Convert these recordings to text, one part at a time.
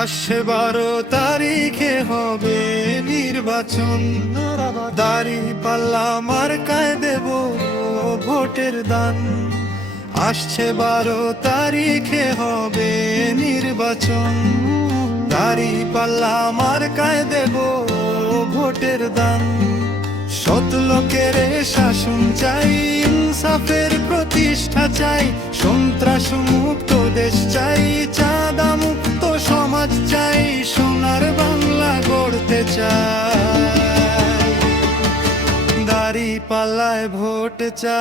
আসছে 12 তারিখে হবে নির্বাচন, দাঁড়িপাল্লা মার্কায় দেব ভোটের দান। আসছে 12 তারিখে হবে নির্বাচন, দাঁড়িপাল্লা মার্কায় দেব ভোটের দান। সৎ লোকের শাসন চাই, ইনসাফের প্রতিষ্ঠা চাই, সন্ত্রাস মুক্ত দেশ চাই, চাঁদা মুক্ত সমাজ চাই, সোনার বাংলা গড়তে চাই, দাঁড়িপাল্লায় ভোট চাই।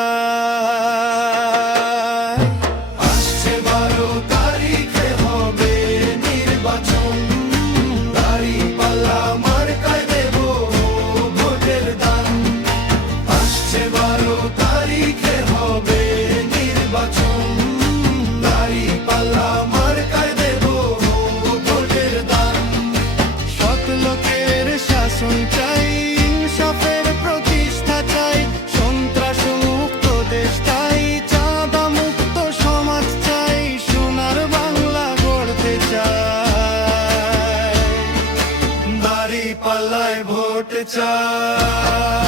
আসছে 12 তারিখে হবে নির্বাচন, দাঁড়িপাল্লা মার্কায় দেব ভোটের দান। আসছে 12 তারিখে হবে নির্বাচন, দাঁড়িপাল্লা মার্কায় দেব ভোটের দান। সৎ লোকের শাসন চাই, ইনসাফের প্রতিষ্ঠা চাই, সন্ত্রাস মুক্ত দেশ চাই, চাঁদা মুক্ত সমাজ চাই, সোনার বাংলা গড়তে চাই, দাঁড়িপাল্লায় ভোট চাই।